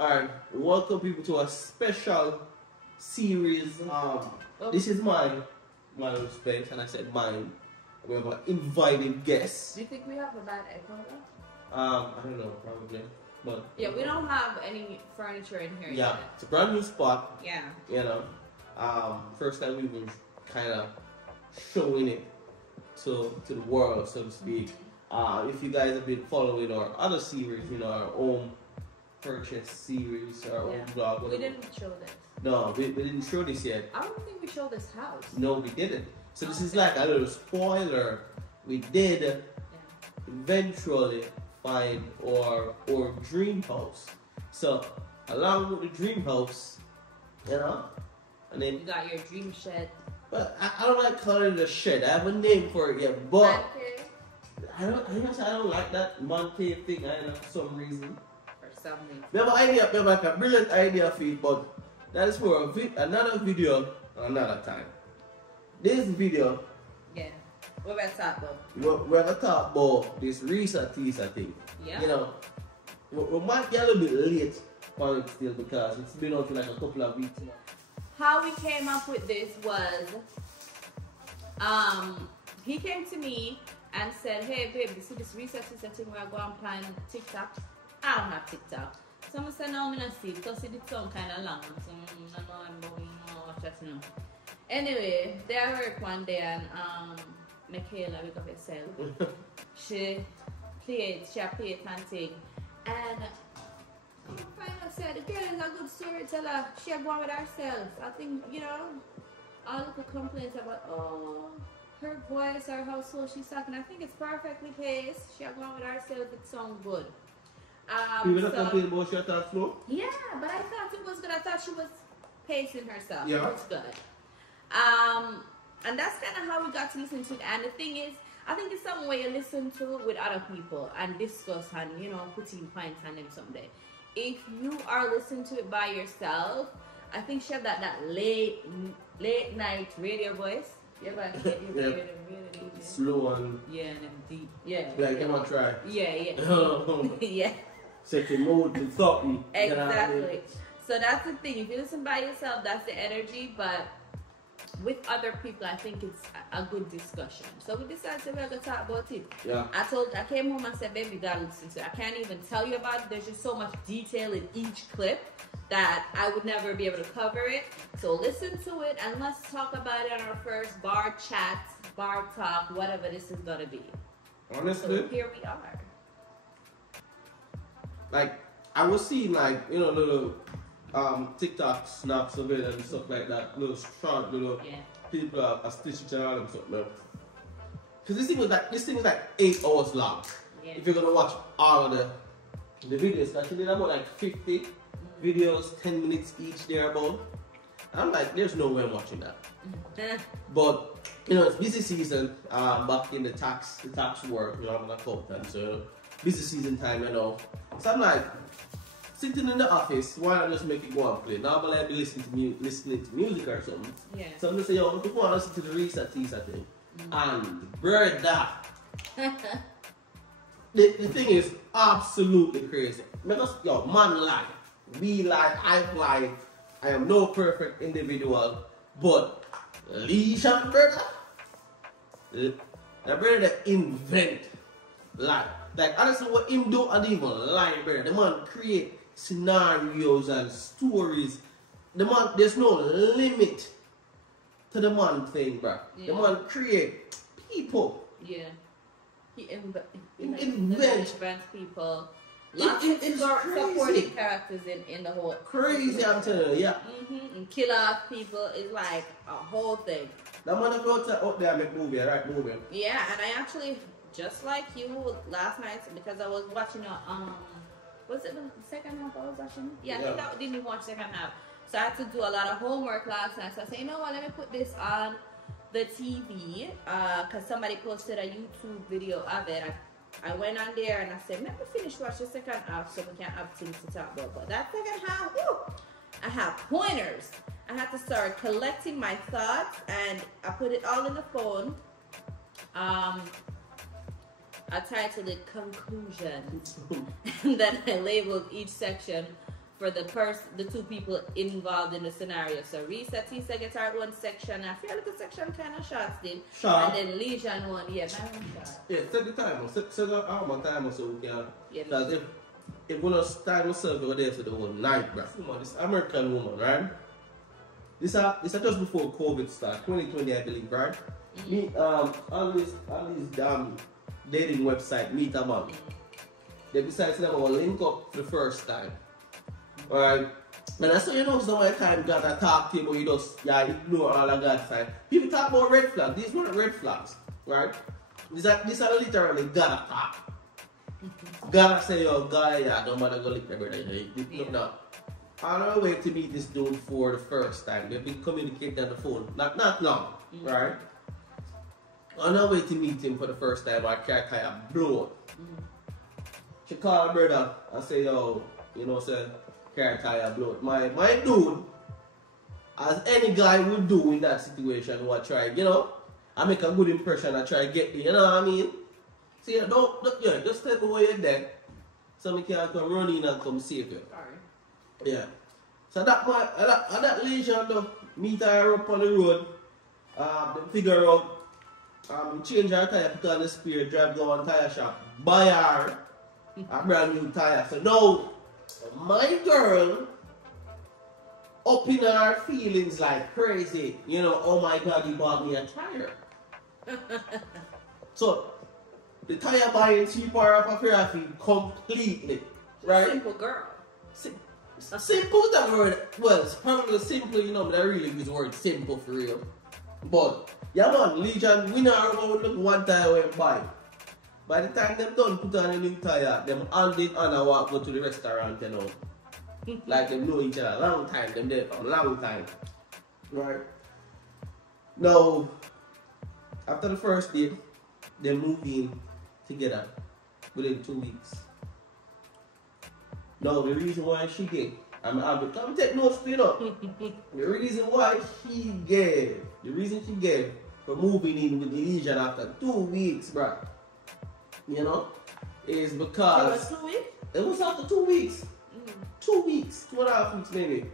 Alright, welcome people to a special series. This is my space, and I said mine. We have an invited guest. Do you think we have a bad echo? I don't know, probably. But yeah, we don't have any furniture in here yeah, yet. it's a brand new spot. Yeah. You know. First time we've been kind of showing it to the world, so to speak. If you guys have been following our other series, you know, our own purchase series, our own blog. We didn't show this. No, we didn't show this yet. I don't think we showed this house. No, we didn't. So this is like a little spoiler. We did eventually find our dream house. So along with the dream house, you know, and then you got your dream shed. But I don't like calling it a shed. I have a name for it yet, but I don't like that Monte thing. I don't know for some reason. Something. We have an idea, we have like a brilliant idea for it, but that is for another video another time. This video, yeah, we're going to talk about. We're going to talk about this Reesa Teesa thing. Yeah. You know, we might get a little bit late on it still because it's been on for like a couple of weeks now. How we came up with this was, he came to me and said, hey babe, you see this Reesa Teesa thing where I go and plan on TikTok? I don't have TikTok. Someone said, no, I'm not see it because it sounds kind of long. So I know I'm going to watch that now. Anyway, there I work one day and Michaela, we got herself. She played and thing. And I find out said the girl is a good storyteller. She had gone with herself. I think, you know, all of the complaints about, oh, her voice or how slow she's talking. I think it's perfectly paced. She had gone with herself. It sounds good. You don't complain about your talk slow? Yeah, but I thought it was good. I thought she was pacing herself. Yeah. It was good. And that's kind of how we got to listen to it. And the thing is, I think it's some way you listen to it with other people and discuss and, you know, put in points on them someday. If you are listening to it by yourself, I think she had that late night radio voice. You ever get your radio slow and and then deep. Yeah. Like you want to try. Yeah. Yeah. Set your mood to something. Exactly. You know what I mean? So that's the thing. If you listen by yourself, that's the energy. But with other people, I think it's a good discussion. So we decided we're going to talk about it. Yeah. I came home and said, baby, you got to listen to it. I can't even tell you about it. There's just so much detail in each clip that I would never be able to cover it. So listen to it and let's talk about it on our first bar chat, bar talk, whatever this is going to be. Honestly. So here we are. Like, I was seeing, like, you know, little TikTok snaps of it and stuff like that. Little short, little people are stitching and all them stuff, man. Because this thing was like 8 hours long. Yeah. If you're gonna watch all of the videos, because she did about like 50 videos, 10 minutes each thereabout. I'm like, there's no way I'm watching that. But you know, it's busy season. Back in the tax work, you know, I'm an accountant, so busy season time, you know. So I'm like, sitting in the office, why not just make it go and play? Normally I'd be listening to music or something. Yeah. So I'm gonna say, yo, I'm gonna listen to the Reesa Teesa thing. And brother, the thing is absolutely crazy. Because yo, man lie, we lie, I lie. I am no perfect individual, but Leisha brother, the brother that invent lie. Like honestly, what him do, I don't even lie, brother. The man create scenarios and stories. The man, there's no limit to the man thing, bro. Yeah. The man create people. Yeah. He invents invents people. Lots of supporting characters in the whole. Crazy, I'm telling you, yeah. And kill off people is like a whole thing. That motherfucker out there make movie, right? Movie. Yeah, and I actually, just like you last night, because I was watching was it the second half I was watching? Yeah, I think I didn't even watch second half. So I had to do a lot of homework last night. So I said, you know what, let me put this on the TV, because somebody posted a YouTube video of it. I went on there and I said, let me finish watch the second half so we can have things to talk about. But that second half, whew, I have pointers. I had to start collecting my thoughts, and I put it all in the phone. I titled it Conclusions. And then I labeled each section for the two people involved in the scenario. So Reesa, Teesa gets our one section. I feel like the section kind of short still. Short. And then Legion one, yeah, that one short. Yeah, set the timer. Set the hour timer so we can. Yeah, because if we don't start myself over there for the whole night, bro. This American woman, right? This is just before COVID started, 2020, I believe, right? Me, on this dating website, Meet a Man. They decided to have a link up for the first time. Alright? And I saw, you know, some of the time God I talk to you, but you just ignore all of God's time. People talk about red flags. These weren't red flags, right? These are literally God talk. God say, yo, guy, don't matter, go lick my brother. Look now. On our way to meet this dude for the first time. We've been communicating on the phone. Not long, right? On our way to meet him for the first time, our car tire blew up. She called her brother and say, yo, you know, say, car tire blew up. My dude, as any guy would do in that situation, would try, you know, I make a good impression, I try to get you know what I mean? See, just take away your deck so we can come run in and come save you. Yeah. So that leisure though, meet her up on the road, they figure out, change her tire, put on the spare, drive down tire shop, buy her a brand new tire. So now, my girl, up in her feelings like crazy, you know, oh my God, you bought me a tire. So, the tire buying cheaper off of her feet completely, right? Simple girl. Simple is that word. Well, it's probably simple, you know, but I really use the word simple for real. But, yeah man, Legion, we know about one tire we buy. By the time them done put on a new tire, them hand it on and walk go to the restaurant, you know. Like them know each other a long time, them there for a long time. Right? Now, after the first date, they moved in together within 2 weeks. Now, the reason why she gave, I'm take notes, you know. The reason she gave for moving in with Legion after 2 weeks, bro, you know, is because. It was 2 weeks? It was after 2 weeks. 2 weeks, 2.5 weeks maybe.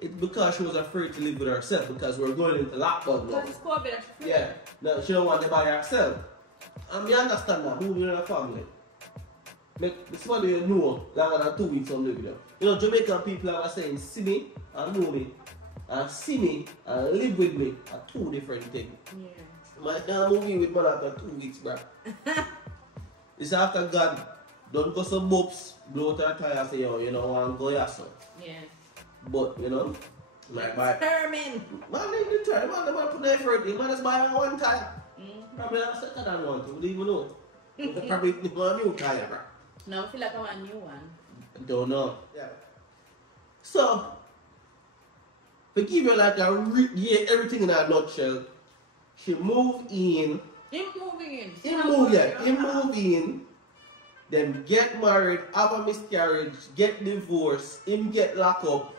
It's because she was afraid to live with herself because we're going into lockdown now. Because it's COVID. Yeah, no, she don't want to by herself. And we understand that, moving in a family. It's funny you know longer than 2 weeks on living there. You know, Jamaican people are saying see me and know me. And see me and live with me are two different things. Yeah. My dad moving with man after 2 weeks, bro. It's after God don't go some books, blow to her tire and say, yo, you know, and go yourself. Yeah. But, you know, like by. Determined. Man, they try, man, put the effort in. Man, just buy one tire. Probably a second one, too. Don't even know. They probably need a new tire, bro. No, I feel like I want a new one. Don't know. Yeah. So, to give you like everything in a nutshell, she moved in. Him moving in. Him move in. Then get married, have a miscarriage, get divorced, him get locked up.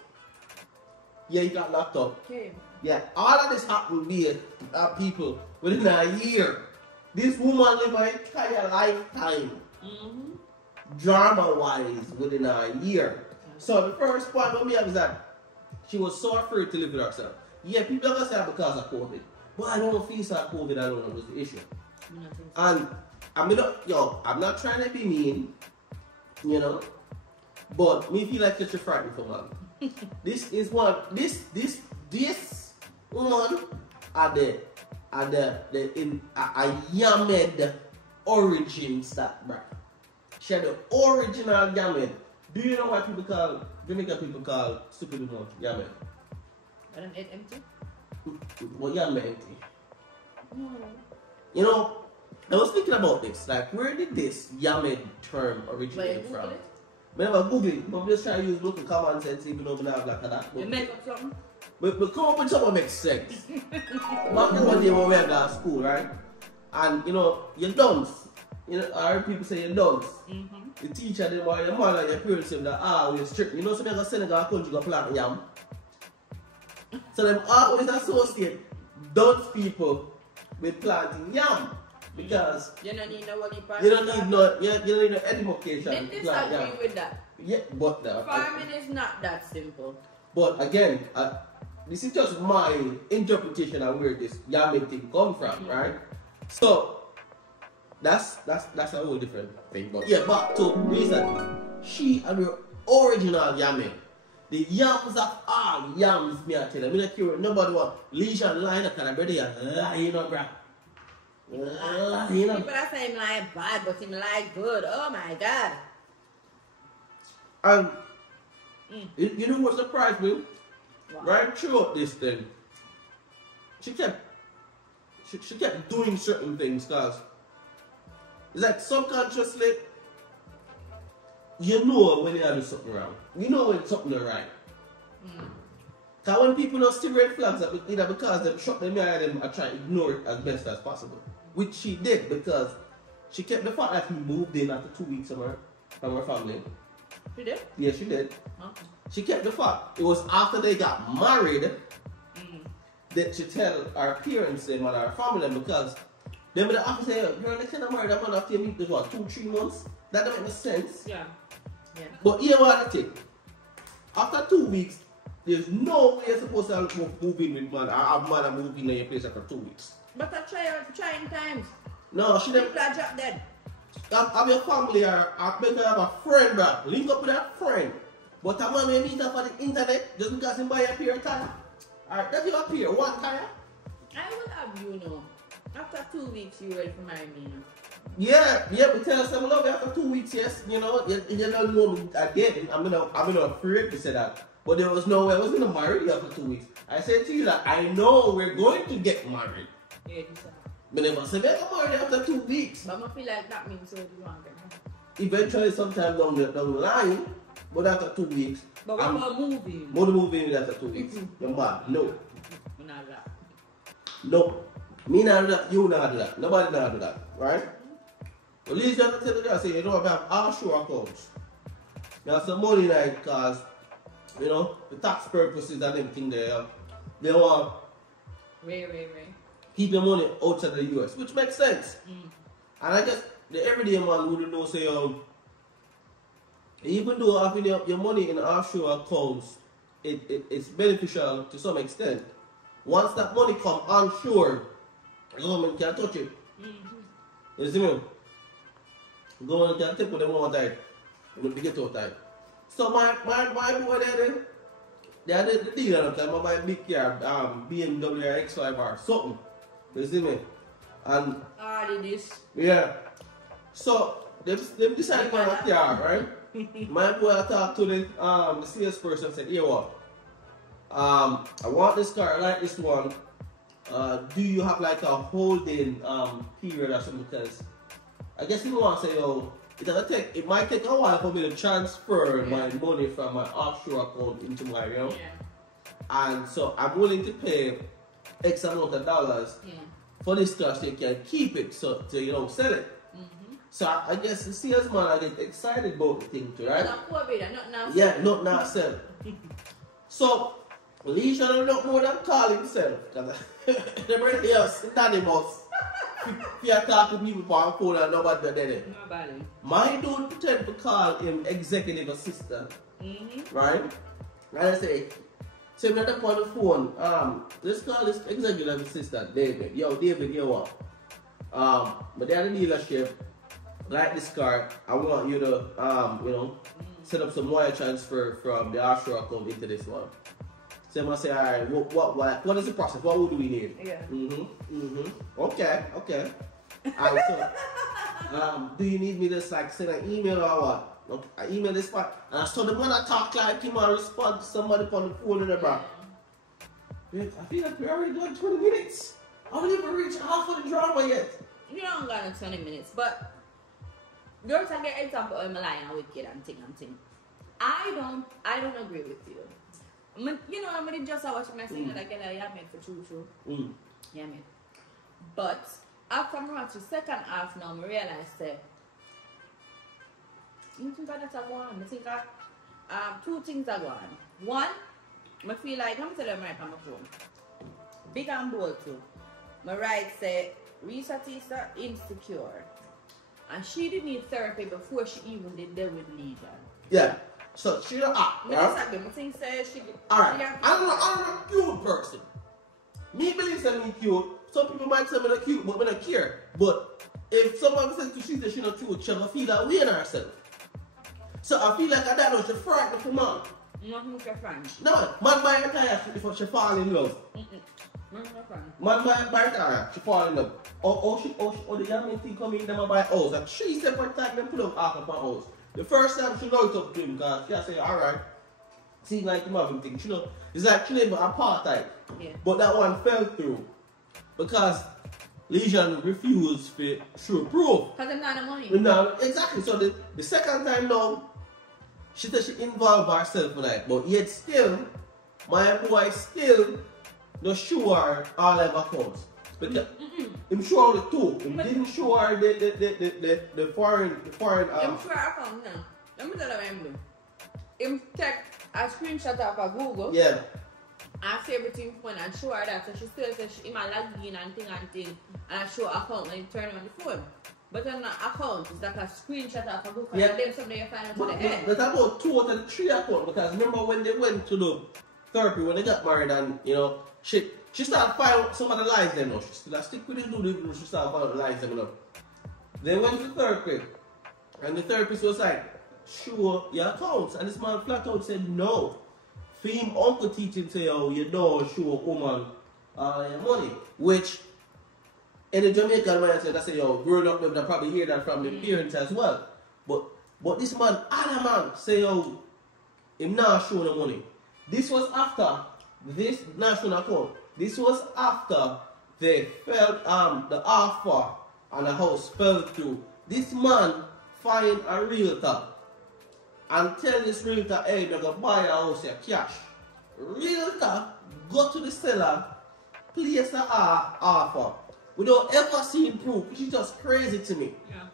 Yeah, he got locked up. Okay. Yeah, all of this happened to people within a year. This woman lived her entire lifetime, drama-wise, within a year. So the first point with me was that she was so afraid to live with herself. Yeah, people are going to say because of COVID. But I don't feel so COVID, I don't know what's the issue. And I'm not trying to be mean, you know, but me feel like such a frightened for man. This woman are the Yamed origins that, bruh. She had the original Yamed. Do you know what people call, Jamaican people call stupid woman? Yamed. And it empty? What Yamed empty? No. You know, I was thinking about this. Like, where did this Yamed term originate from? I never Google it, but I'm just trying to use local common sense, even though I don't have like that. You make up something? But come up with something that makes sense. Back in one day when we were at school, right? And you know, you're dunce. You know, I heard people say you're dunce. The teacher, them, or your mother, your parents say that, we're strict. You know, so they go Senegal country go plant yam. So them always associate dunce people with planting yam. Because you don't need no one you don't need no education. Let me disagree with that. Yeah, but farming is not that simple. But again, this is just my interpretation of where this yamming thing come from, right? So that's a whole different thing. But yeah, back to Reesa. She had her original yamming. The yams of all yams, me I tell you. I'm not curious. Nobody want leash and line up, and I better lying up, bruh. People are saying lie bad, but him lie good. Oh my God. And you know what surprised me? Wow. Right throughout this thing, she kept doing certain things because it's like subconsciously you know when you have something wrong. You know when something is right. Because when people don't see red flags, either because they shut them eye them and try to ignore it as best as possible. Which she did because she kept the fact that he moved in after 2 weeks from her family. She did? Yeah, she did. Okay. She kept the fact. It was after they got married that she tell our parents and our family because they would have to say, girl, they can't marry that man after you meet this, what, 2-3 months? That don't make sense. Yeah. But here what I think. After 2 weeks, there's no way you're supposed to move in with man or have man move in your place after 2 weeks. But I trying times. No, she didn't. People are drop dead. Have your family or better have a friend, bro. Link up with that friend. But a man will meet up on the internet just because he buy a pair of tire. Alright, that's your pair, one tire. I would have you know. After 2 weeks you ready for marry me. Yeah, we tell us I'm love you after 2 weeks, yes. You know, you don't know me again. I'm not afraid to say that. But there was no way I was gonna marry you after 2 weeks. I said to you that I know we're going to get married. Yeah, you said. But they must say we're gonna marry after 2 weeks. But I feel like that means so you want to. Eventually sometime down the line, but after 2 weeks. But what about moving? More moving after 2 weeks. You're mad. No. Not that. No. Me not do that, you not do that. Nobody not do that. Right? At least you have to tell the guy, say, you don't have offshore accounts. You have some money like, because, you know, the tax purposes and everything there. They want Right. keep your money outside the US, which makes sense. And I guess the everyday man wouldn't know, say, even though having your money in offshore accounts, it's beneficial to some extent. Once that money come onshore, the government can't touch it. You see me? The government can take what they want time. When they get out time. So my boy there, they had the deal at the time. I buy a big car, BMW or X5 or something. You see me? And this. yeah. So they decided to buy a car, right? My boy talked to the salesperson and said, "Here what? I want this car, I like this one. Do you have like a holding period or something? Because I guess you want to say, it might take a while for me to transfer my money from my offshore account into my account. And so I'm willing to pay X amount of dollars for this car so you can keep it, so to sell it. So I guess the salesman I get excited about the thing too, right? Not now sell. So Lee should not more than call himself. Because they bring here anonymous. If you talk to people on phone and nobody did it. Nobody. My dude pretend to call him executive assistant. Right? And I say, so I'm up on the phone. Let's call this executive assistant, David. Yo, David, you what? But they're the dealership. Like this car, I want you to set up some wire transfer from the offshore account into this one. So I'm gonna say, alright, what is the process? What do we need? Yeah. Okay. And so do you need me to like send an email or what? Okay, I email this part, and I saw the man I talk like him and respond to somebody on the phone in the back. I feel like we already done 20 minutes. I haven't even reached half of the drama yet. You don't got no 20 minutes, but there's like an example of Malaya and Wicked and thing. I don't agree with you. You know, I'm just watching my singer like yeah, made for true. Yeah, made. But after I watch the second half now, I realized that I think that's a one. I think two things are going. One, I feel like I'm telling you right on my phone. Big and bold too. My right say Reesa Teesa insecure. And she didn't need therapy before she even did that with Legion. Yeah. So she don't act. Exactly. I think she did. Alright. I'm a cute person. Me believe that I'm cute. Some people might say I'm not cute, but I don't care. But if someone says to she that she's not cute, she'll feel that way in herself. So I feel like I don't know, she's frightened of her man. Nothing with your friends. No, man buy her tire before she fall in love. Man buy her tire, she fall in love. Or the young thing come in, them buy a house. Like 3 separate times, them put up half of her house. The first time she looked up to him, because she say, alright. Seems like him having things, you know. It's like she never apartheid. Yeah. But that one fell through. Because Legion refused to show proof. Because they're not the money. No, exactly. So the second time now, she said she involved herself in that. But yet still, my boy still not show her all of her accounts. Because him show her the two. He didn't show her the foreign Him show her account now. Let me tell you what I'm doing. Him take a screenshot of her Google. Yeah. And see everything fun and show her that. So she still says she might log in and thing. And I show her account and turn on the phone. But on the account, it's like a screenshot of her Google. Yeah. And then something you find out to the end. That's about 2 out of the 3 accounts. Because remember when they went to the therapy, when they got married and, you know, she started finding some of the lies them now. She still stick with it, she started finding the lies them now. They went to therapy. And the therapist was like, show your accounts. And this man flat out said no. For him, uncle teach him say, oh, you don't show a woman your money. Which, in the Jamaican mindset, I say, yo, growing up, they probably hear that from the parents as well. But this man, adamant, say, yo, him not showing the money. This was after this national account. This was after they felt the offer and the house fell through. This man find a realtor and tell this realtor, hey, they're going to buy a house here, cash. Realtor go to the seller, place an offer without ever seeing proof, which is just crazy to me. Yeah.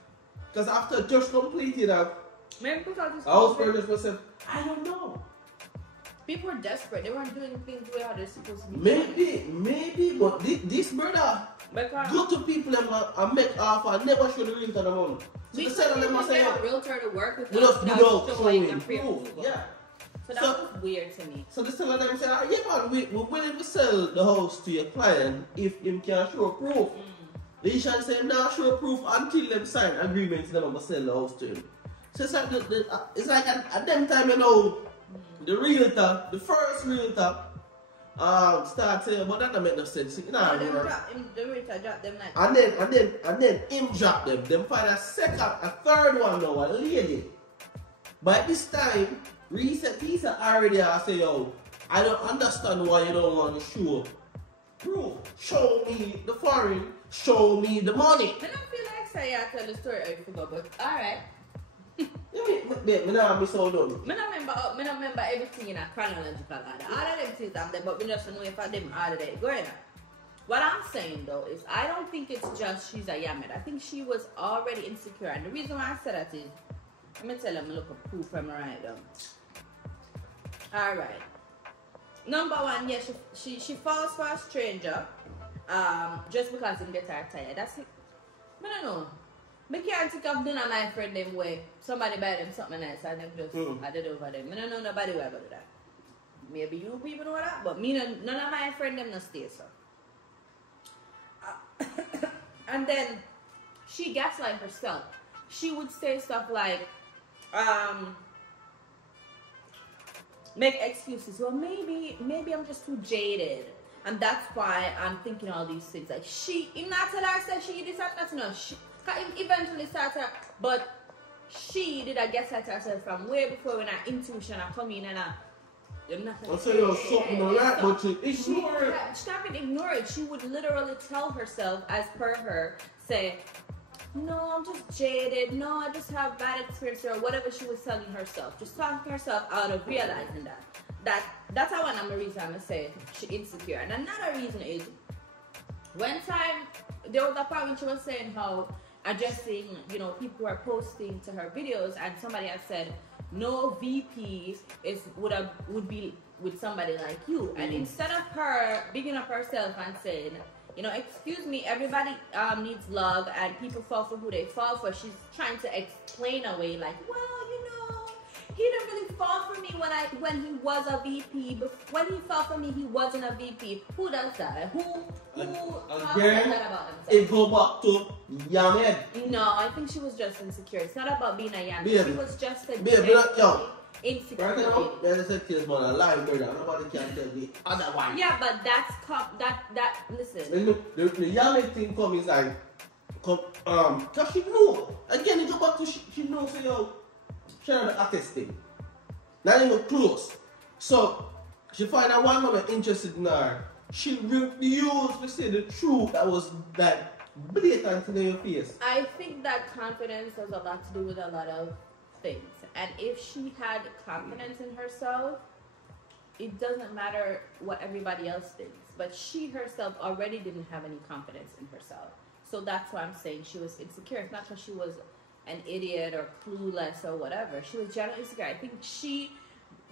Because after just completed a house purchase myself, I don't know. People were desperate. They weren't doing things the way how they're supposed to be. Maybe, but this brother go to people and make offer and never show the realtor the money. So the seller never say a realtor to work with without showing proof. Yeah. So that was weird to me. So the seller them say, yeah man, we're willing to sell the house to your client if him can show proof. They shall say now show proof until them sign agreements them to sell the house to him. So it's like at them time, you know, the realtor, the first realtor, start saying, but that don't make no sense. You know, the realtor dropped them like and then him drop them. Them find a third one now, a lady. By this time, Reesa Teesa already say, yo, I don't understand why you don't want to show proof. Show me the foreign, show me the money. I don't feel like say I tell the story how you forgot, but alright. I not miss out on it. I don't remember everything in a chronological order. All of them things I'm there, but we just know if I them all of them going on. What I'm saying though is I don't think it's just she's a yammer. I think she was already insecure. And the reason why I said that is, let me tell them look at proof from right down. Alright. Number one, yes, she falls for a stranger just because he get her tired. That's it. I don't know. I can't think of none of my friends them way somebody buy them something nice and them just add it over them. I don't know nobody will do that. Maybe you people know that, but me none of my friends them no stay so. And then she gaslight herself. She would say stuff like, make excuses. Well, maybe I'm just too jaded, and that's why I'm thinking all these things. Like I'm not telling her that she this and that. No, Eventually started, but she did, I guess, at herself from way before when her intuition had come in and you're not I'll say you're something alright, but you ignore it. She not even ignore it. She would literally tell herself, as per her, say, no, I'm just jaded. No, I just have bad experience or whatever she was telling herself. Just talking herself out of realizing that. That's how I'm a reason I'm gonna say she insecure. And another reason is one time there was a part when she was saying how addressing, people who are posting to her videos, and somebody had said no VP would be with somebody like you. And instead of her bigging up herself and saying, excuse me, everybody needs love and people fall for who they fall for, she's trying to explain away like, well, he didn't really fall for me when he was a VP. But when he fell for me, he wasn't a VP. Who does that? Who talks that about themselves? It go back to Yamed. No, I think she was just insecure. It's not about being a Yamed. She was just a insecure. Right now, there's a kid's man alive, brother. Nobody can tell me otherwise. Yeah, but that's listen. And look, the Yamed thing come is like, cause she know. Again, it go back to she knows, she had the artist thing. Not even close. So, she find out one woman interested in her. She refused to say the truth that was that blatant in your face. I think that confidence has a lot to do with a lot of things. And if she had confidence in herself, it doesn't matter what everybody else thinks. But she herself already didn't have any confidence in herself. So that's why I'm saying she was insecure. It's not because she was an idiot or clueless or whatever. She was generally insecure. I think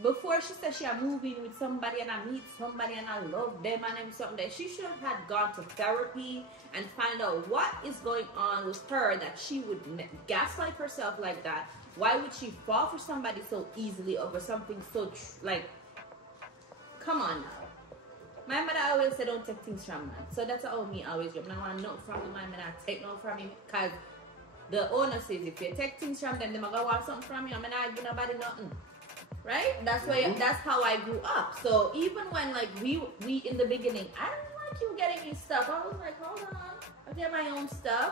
before she said she had moving with somebody and I meet somebody and I love them and something, that she should have had gone to therapy and find out what is going on with her that she would gaslight herself like that. Why would she fall for somebody so easily over something so come on now. My mother always said don't take things from man. So that's how me always do. I don't want nothing from the man, I take nothing from him because the owner says if you take things from them, they're going to want something from you. I'm not give nobody nothing. Right? That's why. That's how I grew up. So even when we in the beginning, I didn't like you getting me stuff. I was like, hold on, I get my own stuff.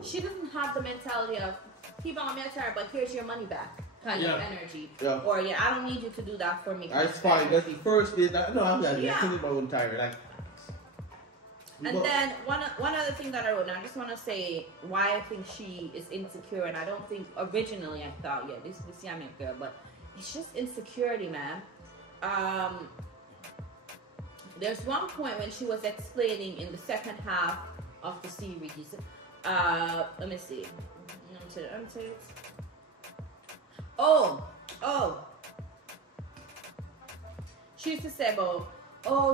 She doesn't have the mentality of keep on me tired, but here's your money back kind of energy. Yeah. Or I don't need you to do that for me. That's fine. That's the first day. No, I'm not. I think my own tire. And then one other thing that I wrote, and I just want to say why I think she is insecure, and I don't think originally I thought, this young girl, but it's just insecurity, man. There's one point when she was explaining in the second half of the series. Let me see. She used to say about,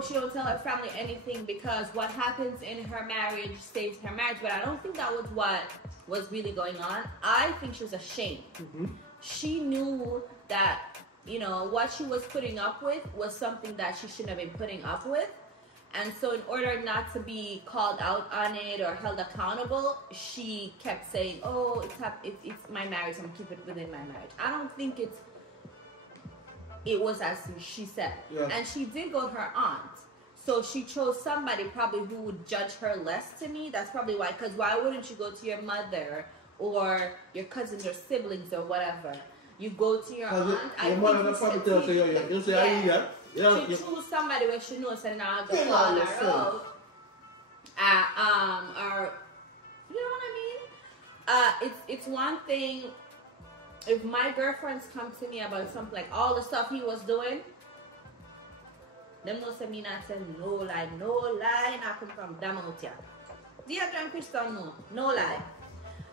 she don't tell her family anything because what happens in her marriage stays in her marriage. But I don't think that was what was really going on. I think she was ashamed. Mm-hmm. She knew that, what she was putting up with was something that she shouldn't have been putting up with. And so in order not to be called out on it or held accountable, she kept saying, it's my marriage, I'm going to keep it within my marriage. I don't think it was as she said. Yeah. And she did go to her aunt. So she chose somebody probably who would judge her less to me. That's probably why. Because why wouldn't you go to your mother or your cousins or siblings or whatever? You go to your aunt. She choose somebody where she knows and now go call her out. Or, you know what I mean? It's one thing. If my girlfriends come to me about something like all the stuff he was doing, them no say me not say no lie, not come from damn out here. Dear John Christian, no lie.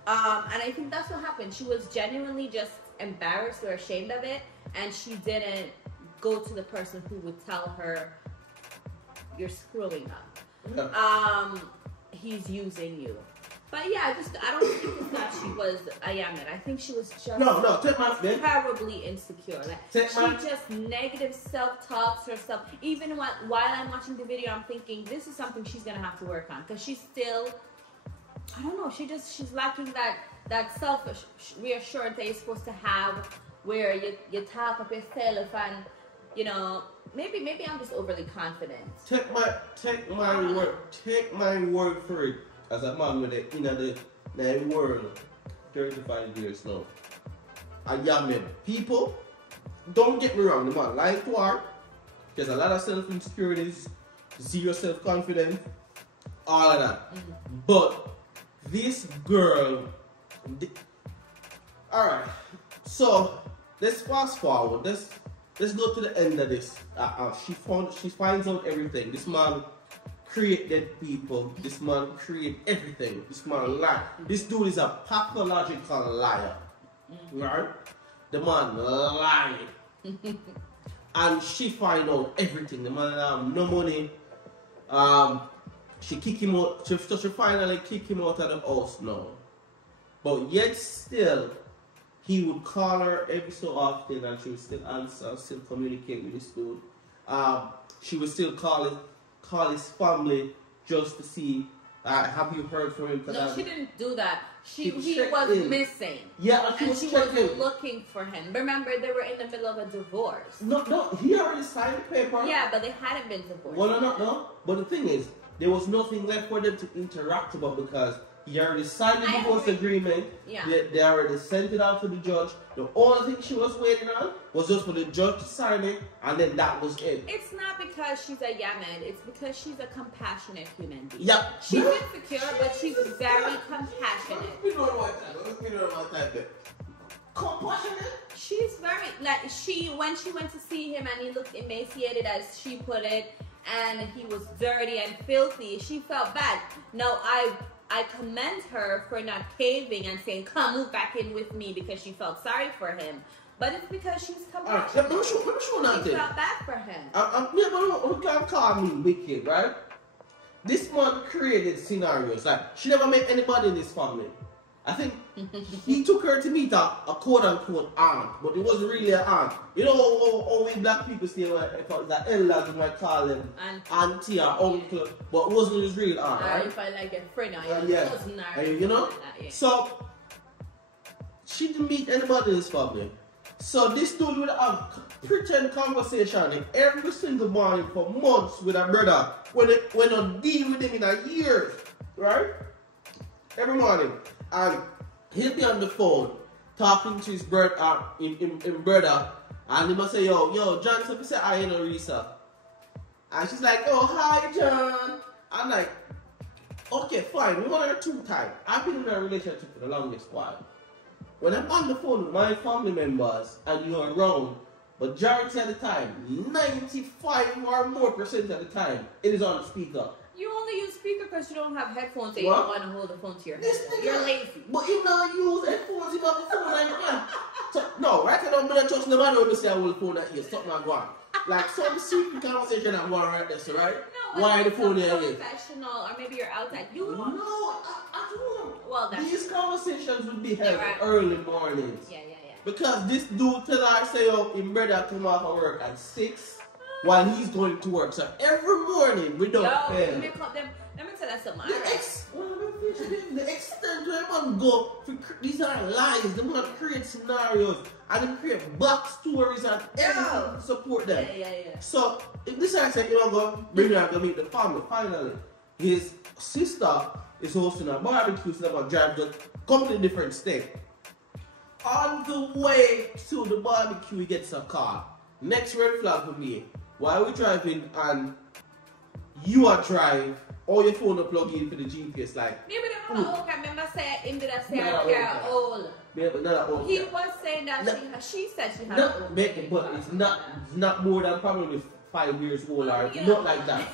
And I think that's what happened. She was genuinely just embarrassed or ashamed of it, and she didn't go to the person who would tell her, you're screwing up. Yeah. He's using you. But I don't think it's that she was I think she was just terribly insecure. Just negative self-talks herself. Even while I'm watching the video, I'm thinking this is something she's gonna have to work on because she's still, I don't know, she's lacking that self-reassurance that you're supposed to have, where you talk up yourself and maybe I'm just overly confident. Take my word for it. as a man with the inner the world 35 years now. And yeah, man, people, don't get me wrong, the man lying to her. There's a lot of self-insecurities, zero self-confidence, all of that. But this girl, alright, so let's fast forward. Let's go to the end of this. She finds out everything. This man created people. This man created everything. This man lied. This dude is a pathological liar. Right? The man lied. And she find out everything. The man have no money. She kick him out. She finally kick him out of the house now. But yet still, he would call her every so often, and she would still answer, still communicate with this dude. She would still call his family just to see, have you heard from him? No, she didn't do that. He was missing. Yeah, and she was looking for him. Remember, they were in the middle of a divorce. No, he already signed the paper. Yeah, but they hadn't been divorced. Well, no. But the thing is, there was nothing left for them to interact about because he already signed the divorce agreement. Yeah. They already sent it out to the judge. The only thing she was waiting on was just for the judge to sign it, and then that was it. It's not because she's a Yemen. It's because she's a compassionate human being. Yeah. She's insecure, but she's very compassionate. We know about that. Compassionate? She's very, like, when she went to see him and he looked emaciated, as she put it, and he was dirty and filthy, she felt bad. No, I commend her for not caving and saying, come move back in with me, because she felt sorry for him. But it's because she's compassionate. Right, she felt bad for him. Yeah, but you can't call me wicked, right? This man created scenarios. Like, she never met anybody in this family. I think he took her to meet a quote-unquote aunt, but it wasn't really an aunt. You know how we black people say the elders, we might call them auntie or uncle, but it wasn't his real aunt, right? If I like a friend or cousin or you know? Yeah. So, she didn't meet anybody in this family. So this dude would have pretend conversation every single morning for months with her brother when I deal with him in a year, right? Every morning. And he'll be on the phone talking to his brother, brother, and he must say, yo, John, so say I know Reesa. And she's like, oh, hi, John. I'm like, okay, fine, 1 or 2 times. I've been in a relationship for the longest while. When I'm on the phone with my family members and you're around, majority of the time, 95 or more % of the time, it is on speaker. You only use speaker because you don't have headphones, so you don't want to hold the phone to your head. You're lazy. But you don't use headphones, you have the phone on your hand. So, no, right now I'm not trusting the man who say I will phone at you, something like that. Like some secret conversation I'm going right there, so right? No, why the phone here? Professional, or maybe you're outside. You don't. No, I don't. Well, these conversations would be held early mornings. Yeah. Because this dude tell her, say, his brother come off of work at 6 while he's going to work. So every morning we don't fail. Let me tell you something. The extent where man go, these are lies. They man create scenarios and they create backstories and everything to support them. Yeah. So if this guy said, go bring her to meet the family, finally, his sister is hosting a barbecue, so they're going to drive to a completely different state. On the way to the barbecue, he gets a call. Next red flag for me. While we're driving and you are driving, or your phone will plug in for the GPS, like. Maybe they don't know. I remember saying, him did I say I'm old. Yeah, but not old. He was saying that she said she had old. But it's not more than probably 5 years old or not like that.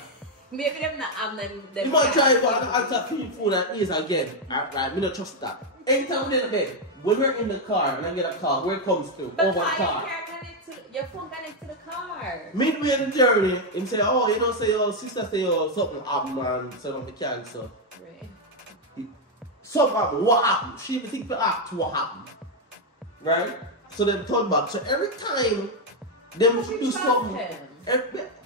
Maybe them not have them. You might drive and answer phone and ears again. Right, me not trust that. Anytime we're in the bed, when we're in the car and I get a call, where it comes to? But over the car. Your phone connected to the car. Midway in the journey, and say, you don't say, sister say, something happened, man, so of the cancer. Right. Something happened, what happened? She even think for act what happened. Right? So then talk back. So every time, them do something.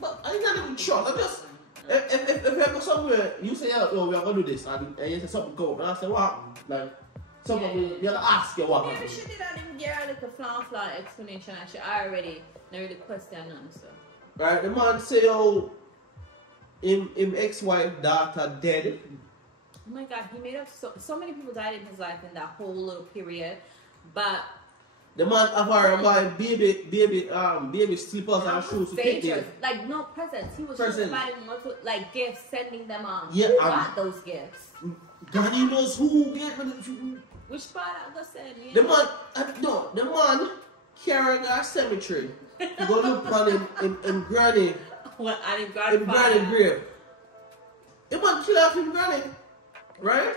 But I not even trust. I just, if I go somewhere, you say, we are going to do this, and you say something go up, and I say, what happened? Like, you gotta ask you what happened. Maybe she didn't even give her like a flan explanation, and she already know the question and answer. Right, the man say, him ex-wife daughter dead. Oh my God, he made up so many people died in his life in that whole little period, but the man of our buy baby slippers and shoes to take them. Like no presents. He was providing multiple like gifts, sending them on. Yeah, who got those gifts? God he knows who gave it. Which part I was saying? The man, the man carrying our cemetery. You go look on him in granny. What? And in granny grave. The man kill off him granny, right?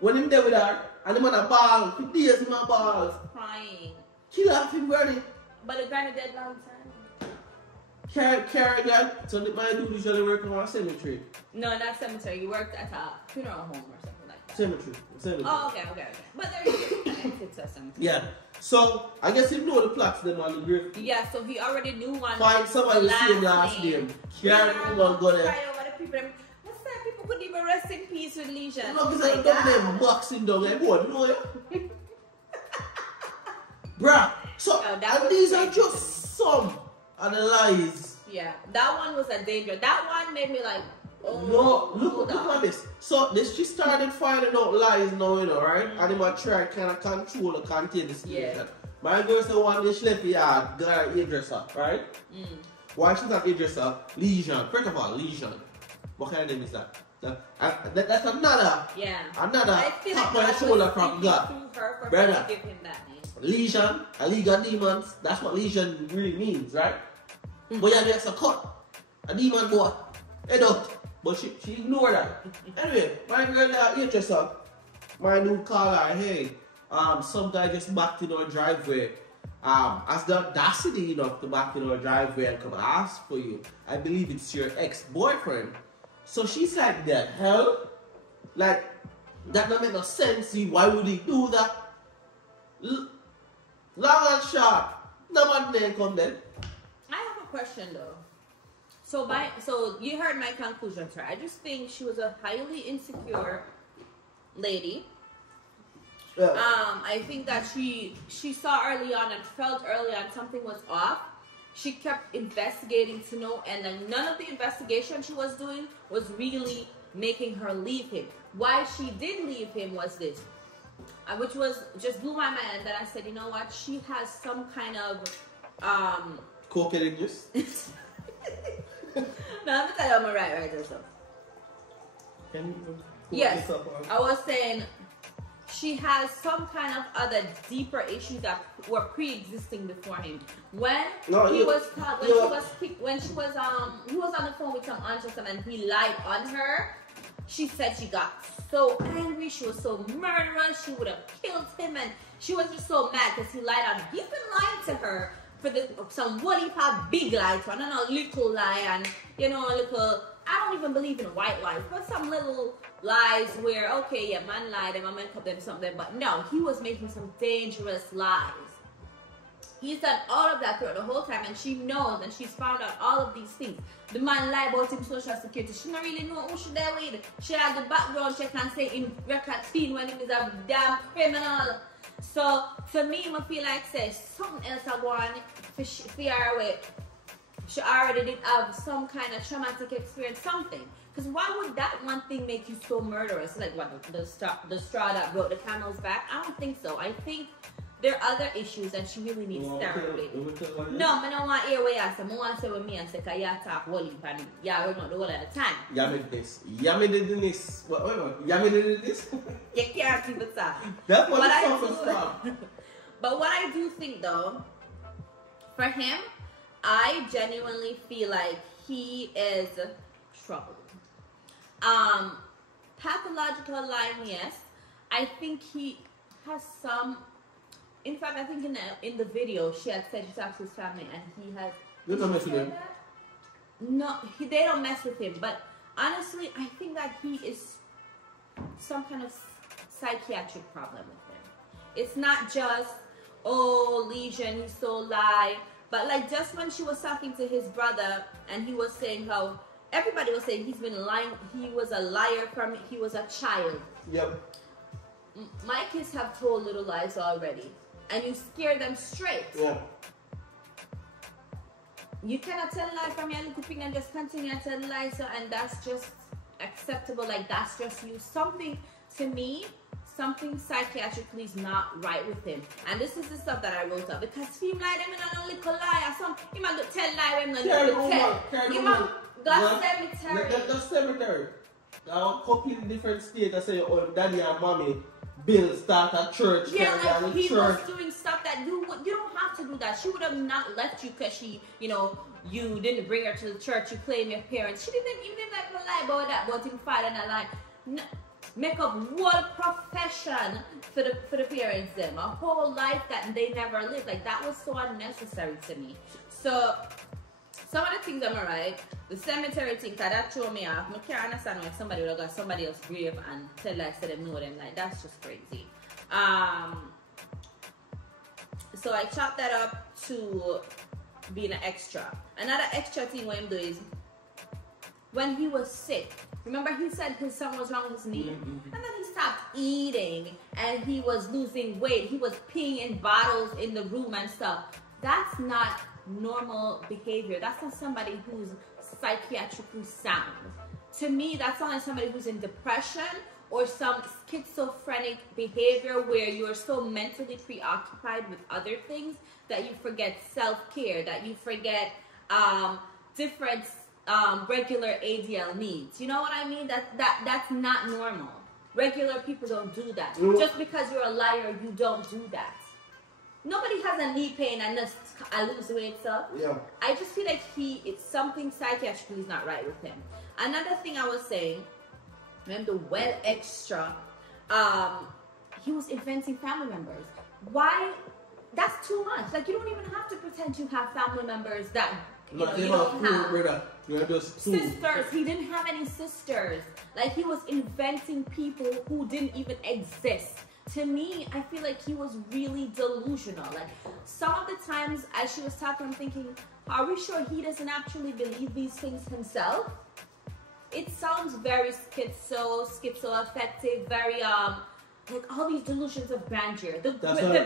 When him there with her, and the man a ball, 50 years him a ball. Crying. Kill off him granny. But the granny dead long time. Carry that, so the man do this usually work on our cemetery. No, not cemetery. You worked at a funeral home or something like that. Cemetery. Oh, okay. But there you go. It's a cemetery. Yeah. So I guess he know the plots them on the grave. Yeah, so he already knew one. Find somebody with the same last name. Carry him and go there. People couldn't even rest in peace with leisure. Look, it's like them boxing down there, boy, you know ya? Bruh, so, and these are just some of the lies. Yeah, that one was a danger. That one made me like, oh. No, look at this. So, she started finding out lies now, you know, right? And they might try kind of control or contain the situation. Yeah. My girl said one day she left the yard, got her hairdresser, right? Why she's not hairdresser? Lesion. First of all, lesion. What kind of name is that? That's another top my shoulder from God. Brother. Lesion, a legal demons, that's what lesion really means, right? But yeah, there's a cut. A demon boy. Head out. But she ignored that. Anyway, my girl hairdresser, my dude called her, hey, some guy just backed in our driveway. Has the audacity enough to back in our driveway and come ask for you. I believe it's your ex-boyfriend. So she's like, the hell? Like, that don't make no sense. Why would he do that? Long and short, no one there come then. I have a question though. So you heard my conclusions, right? I just think she was a highly insecure lady. Yeah. I think that she saw early on and felt early on something was off. She kept investigating to know, and then none of the investigation she was doing was really making her leave him. Why she did leave him was this, which was just blew my mind. And then I said, you know what? She has some kind of cocaine use. No, I'm gonna tell you I'm right or so. Yes, I was saying she has some kind of other deeper issues that were pre-existing before him. When he was on the phone with some auntie and he lied on her, she said she got so angry, she was so murderous, she would have killed him, and she was just so mad because he lied on her. He's been lying to her for some big lies, I don't know, little lie, and you know, little. I don't even believe in white lies, but some little lies where, okay, yeah, man lied and I might cut them something, but no, he was making some dangerous lies. He's done all of that throughout the whole time, and she knows, and she's found out all of these things. The man lied about him social security. She don't really know who she there with. She had the background check and say in record scene when he was a damn criminal. So, for me, I feel like, say, something else I want for her with. She already did have some kind of traumatic experience, something. Because why would that one thing make you so murderous? Like what, the straw that broke the camel's back? I don't think so. I think there are other issues and she really needs therapy. No, I don't want to hear what you say. I want to say with me and say, because you talk whole heap and you already know the whole of the time. You made this. You did this. You did this. You can't keep it up. That's what it's from. But what I do think though, for him, I genuinely feel like he is troubled. Pathological lying, yes. I think he has some. In fact, I think in the video she had said she talks to his family and he has. They don't mess with him. No, they don't mess with him. But honestly, I think that he is some kind of psychiatric problem with him. It's not just lesion, he's so lie. But like just when she was talking to his brother and he was saying how everybody was saying he's been lying, he was a liar from he was a child. Yep. My kids have told little lies already, and you scare them straight. Yeah. You cannot tell a lie from your little thing and just continue to tell lies, and that's just acceptable, like that's just you. Something, to me, something psychiatrically is not right with him. And this is the stuff that I wrote up, because he like them in a little lie or something. He might tell lie when Carry he might go cemetery. The cemetery. Now, a couple in different states, I say, oh, daddy and mommy Bill start a church. Yeah, like he was doing stuff that you don't have to do that. She would have not left you because she, you didn't bring her to the church. You claim your parents. She didn't even like lie about that. But him father and like make up one profession for the parents them, a whole life that they never lived. Like that was so unnecessary to me. So some of the things I'm alright. The cemetery thing, that threw me off. I can't understand why somebody would have got somebody else's grave and tell us that they know them. Like, that's just crazy. So I chopped that up to being an extra. Another extra thing what him do is, when he was sick, remember he said his son was wrong with his knee? Mm-hmm. And then he stopped eating and he was losing weight. He was peeing in bottles in the room and stuff. That's not normal behavior. That's not somebody who's psychiatrically sound. To me, that's only somebody who's in depression or some schizophrenic behavior where you're so mentally preoccupied with other things that you forget self-care, that you forget different regular ADL needs. You know what I mean? That's not normal. Regular people don't do that. Just because you're a liar, you don't do that. Nobody has a knee pain and just lose weight, so yeah. I just feel like it's something psychiatrically is not right with him. Another thing I was saying, when the well extra, he was inventing family members. Why? That's too much. Like, you don't even have to pretend you have family members that you don't have. Sisters. He didn't have any sisters. Like, he was inventing people who didn't even exist. To me, I feel like he was really delusional. Like, some of the times as she was talking, I'm thinking, are we sure he doesn't actually believe these things himself? It sounds very schizoaffective, very like all these delusions of grandeur. The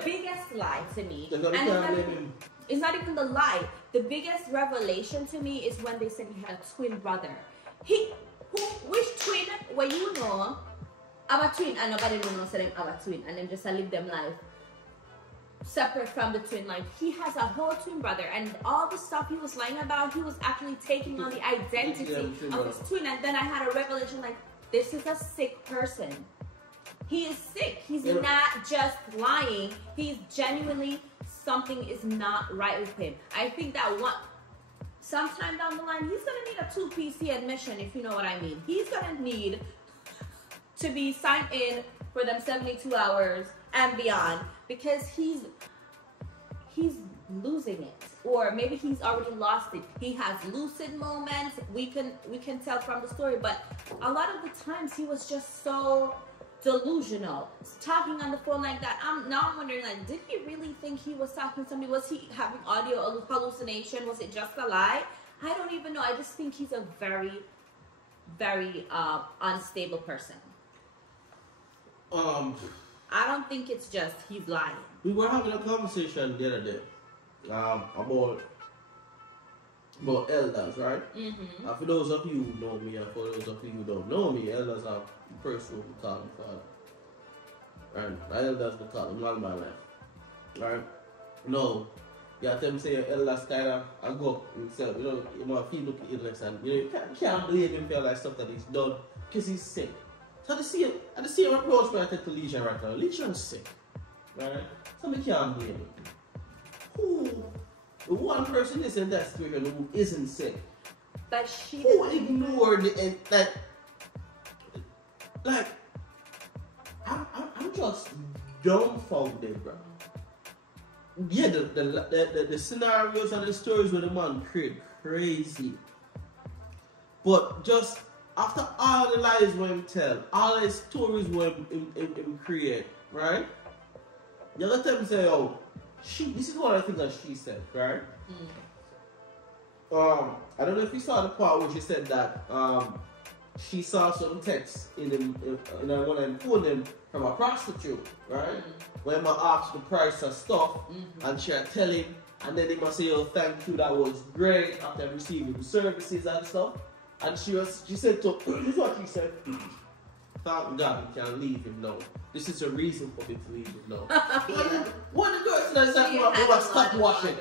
biggest lie to me, and it's not even the lie. The biggest revelation to me is when they said he had a twin brother. Which twin? Well, you know, I'm a twin, and nobody knows them I'm a twin, and them just live them life separate from the twin life. He has a whole twin brother, and all the stuff he was lying about, he was actually taking on the identity of his twin. And then I had a revelation, like, this is a sick person. He is sick. He's not just lying. He's genuinely, something is not right with him. I think that sometime down the line, he's gonna need a 2 PC admission, if you know what I mean. He's gonna need to be signed in for them 72 hours and beyond, because he's losing it, or maybe he's already lost it. He has lucid moments. We can tell from the story, but a lot of the times he was just so delusional, talking on the phone like that. I'm wondering, like, did he really think he was talking to somebody? Was he having audio hallucination? Was it just a lie? I don't even know. I just think he's a very, very unstable person. I don't think it's just he's lying. We were having a conversation the other day about elders, right? Mm-hmm. For those of you who know me, and for those of you who don't know me, elders are the person who call me father. Right? My elders will call them all my life. Right? No. You have to say your elders kind of go up himself. You know, if he look at illness, and you can't blame him for like stuff that he's done because he's sick. So the same approach when I take to Legion right now. Legion is sick. Right? So we can't blame him. The one person is in that situation who isn't sick. But she who ignored that. Like, I'm just dumbfounded, bro. Yeah, the scenarios and the stories with the man create crazy. But just after all the lies we him tell, all the stories we him create, right? You let them say, oh, this is one of the things that she said, right? I don't know if you saw the part where she said that she saw some texts in one of them phone from a prostitute, right? When I asked the price of stuff, and she had tell him, and then they must say, oh, thank you, that was great, after receiving the services and stuff. And she said to, this is what she said. Thank God you can leave him now. This is a reason for me to leave him now. When the girl said that, it's like, stop watching.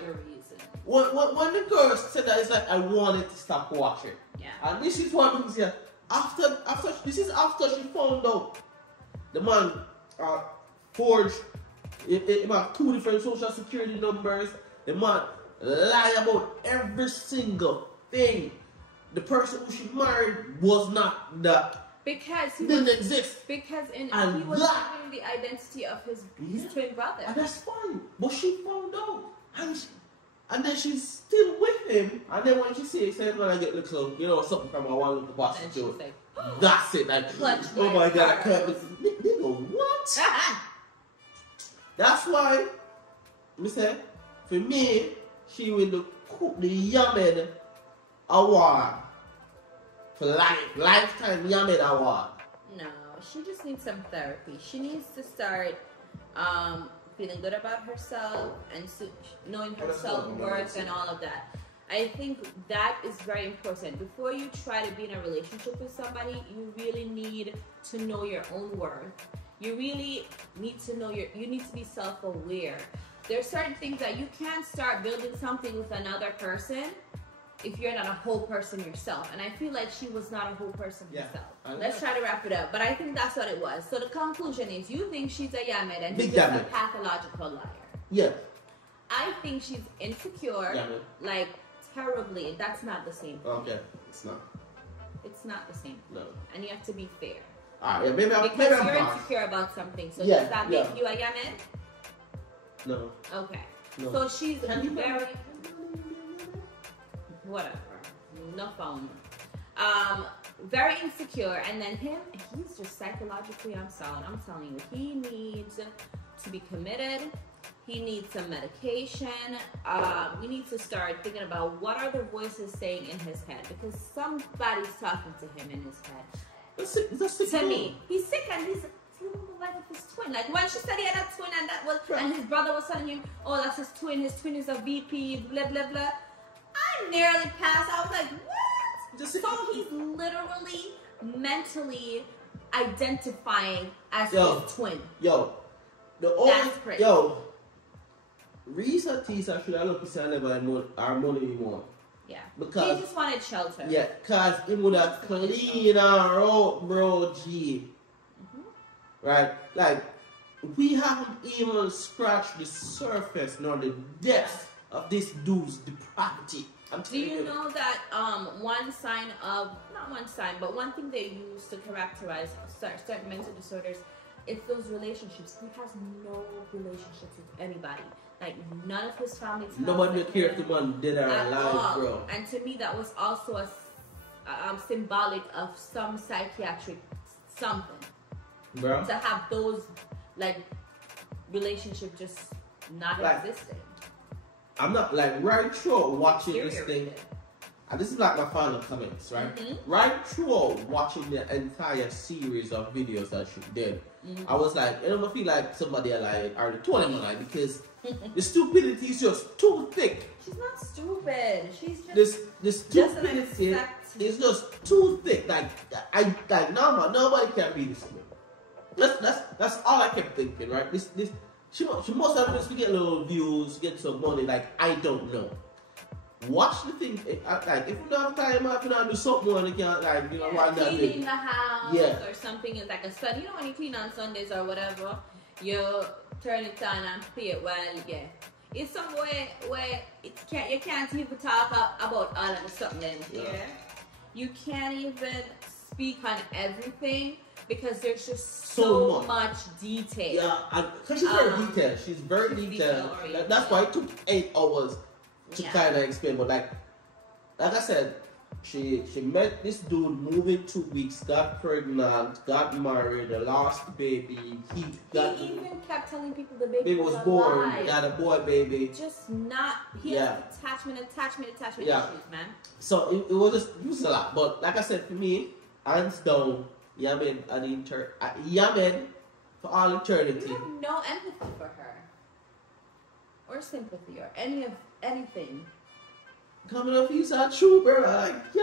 When the girl said that, it's like, I wanted to stop watching. Yeah. And this is what means here. After she found out the man forged about 2 different social security numbers. The man lied about every single thing. The person who she married was not that. Because he didn't exist. Because he was giving the identity of his twin brother. And that's fine. But she found out. And then she's still with him. And then when she says, when I get little, something from my one little prostitute. Like, that's it. Like, oh my God, I can't listen. Nigga, what? That's why, for me, she will cook the Yemen award. For lifetime Yemen award. No, she just needs some therapy. She needs to start feeling good about herself and knowing her self-worth and all of that. I think that is very important. Before you try to be in a relationship with somebody, you really need to know your own worth. You really need to know you need to be self-aware. There are certain things that you can't start building something with another person if you're not a whole person yourself. And I feel like she was not a whole person herself. Let's try to wrap it up. But I think that's what it was. So the conclusion is you think she's a Yamed and he's just a pathological liar. Yeah. I think she's insecure, like terribly. That's not the same thing. Okay, it's not. It's not the same thing. No. And you have to be fair. Alright, because you're insecure about something. So does that make you a Yamed? No. Okay. No. So she's very... Whatever. No phone. Very insecure, and then he's just psychologically unsound. I'm telling you, he needs to be committed. He needs some medication. We need to start thinking about what are the voices saying in his head, because somebody's talking to him in his head. That's sick to me, he's sick, and he's living the life of his twin. Like when she said he had a twin, and that was, and his brother was telling him, "Oh, that's his twin. His twin is a VP." Blah blah blah. I nearly passed. I was like, what? So he's literally mentally identifying as his twin. That's crazy. Reesa Teesa should have looked at her never our money anymore. Yeah. Because he just wanted shelter. Yeah, because he would have cleaned her out, bro, G. Right? Like, we haven't even scratched the surface nor the depth of this dude's depravity. Do you know that one thing they use to characterize certain mental disorders is those relationships. He has no relationships with anybody. Like none of his family. Nobody cares if the man dead or alive, bro. And to me, that was also a symbolic of some psychiatric something. Bro. To have those like relationships just not existing. I'm not like right through watching this thing. And this is like my final comments, right? Right through watching the entire series of videos that she did, I was like, I don't feel like somebody alive or the two of them alive because the stupidity is just too thick. She's not stupid. She's just the stupidity is just too thick. Like nobody can be this way. That's all I kept thinking, right? She must have just get little views, get some money. Like I don't know. Watch the thing. Like if you don't have time, if you don't do something, you can't cleaning the house or something is like a Sunday. You know when you clean on Sundays or whatever, you turn it on and play it while it's some way where you can't even talk about all of the something. You can't even speak on everything. Because there's just so much detail. Yeah, because she's very detailed. She's very detailed. That's why it took 8 hours to kind of explain. But like I said, she met this dude, moved in 2 weeks, got pregnant, got married, lost the baby. He even kept telling people the baby was born. Got a boy baby. Just not. He has attachment issues, man. So it was a lot. But like I said, for me, hands down. Yemen Yemen for all eternity. You have no empathy for her, or sympathy, or anything. Coming up, he's not true, bro. Like,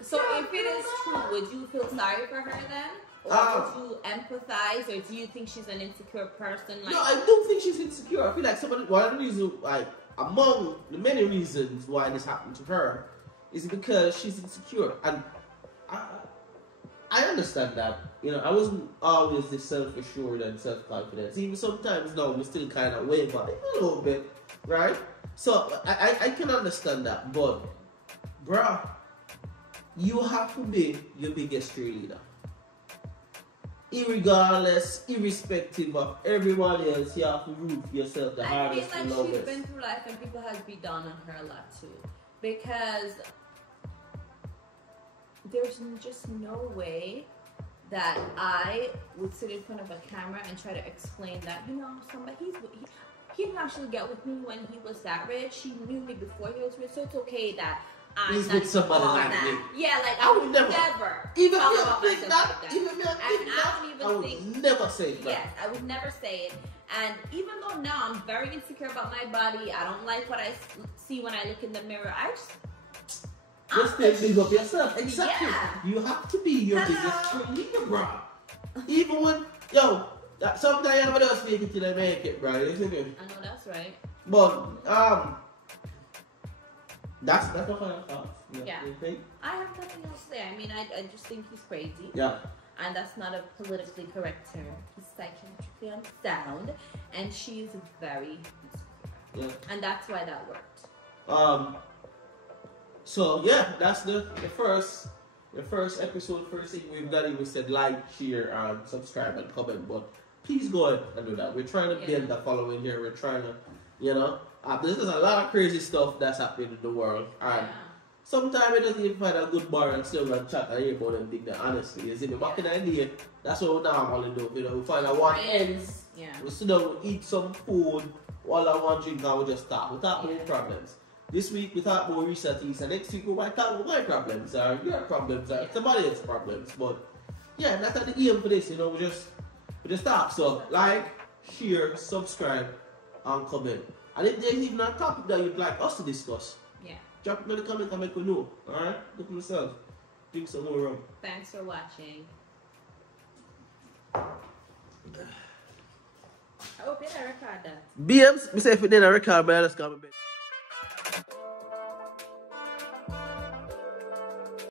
So if it is true, would you feel sorry for her then? Or would you empathize, or do you think she's an insecure person? Like, no, I don't think she's insecure. I feel like one of the reasons, like, among the many reasons why this happened to her is because she's insecure. And I understand that. You know, I wasn't always this self-assured and self-confident. Even sometimes now, we still kind of waver a little bit, right? So I can understand that. But, bruh, you have to be your biggest cheerleader. Irregardless, irrespective of everyone else, you have to root for yourself the hardest and longest. I feel like she's been through life and people have beat down on her a lot too. Because there's just no way that I would sit in front of a camera and try to explain that, you know, he didn't actually get with me when he was that rich. He knew me before he was rich, so it's okay that he's with somebody like me. Yeah, like I would never even talk me about think myself that. like that. Even me think that. I would never say that. Yes, I would never say it. And even though now I'm very insecure about my body, I don't like what I see when I look in the mirror. Just big up yourself. Exactly. Yeah. You have to be your biggest cheerleader, bro. Even when, sometimes everybody else make it till they make it, bro. Isn't it? I know that's right. But that's my final thoughts. Yeah. I have nothing else to say. I mean, I just think he's crazy. Yeah. And that's not a politically correct term. He's psychiatrically unsound, and she's very insecure. Yeah. And that's why that worked. So yeah, that's the first episode. First thing we've done, we said like, share, and subscribe and comment. But please go ahead and do that. We're trying to build the following here. We're trying to, there's a lot of crazy stuff that's happening in the world, and sometimes it doesn't even find a good bar and still run chat and hear about them thing that honestly. Is it back in the day? That's what we normally do. We find a one ends. Yeah. We sit down, we eat some food, while I want drink, and we just talk. We talk about problems. This week we talk about Reesa, Teesa. Next week we might talk about my problems or your problems or somebody else's problems. But yeah, that's not the aim for this. We just talk. So like, share, subscribe, and comment. And if there's even a topic that you'd like us to discuss, drop it in the comment and make me know. Alright? Look at myself. Drink some more rum. Thanks for watching. I hope you didn't record that. BMs, me say if you didn't record, man, let's come in.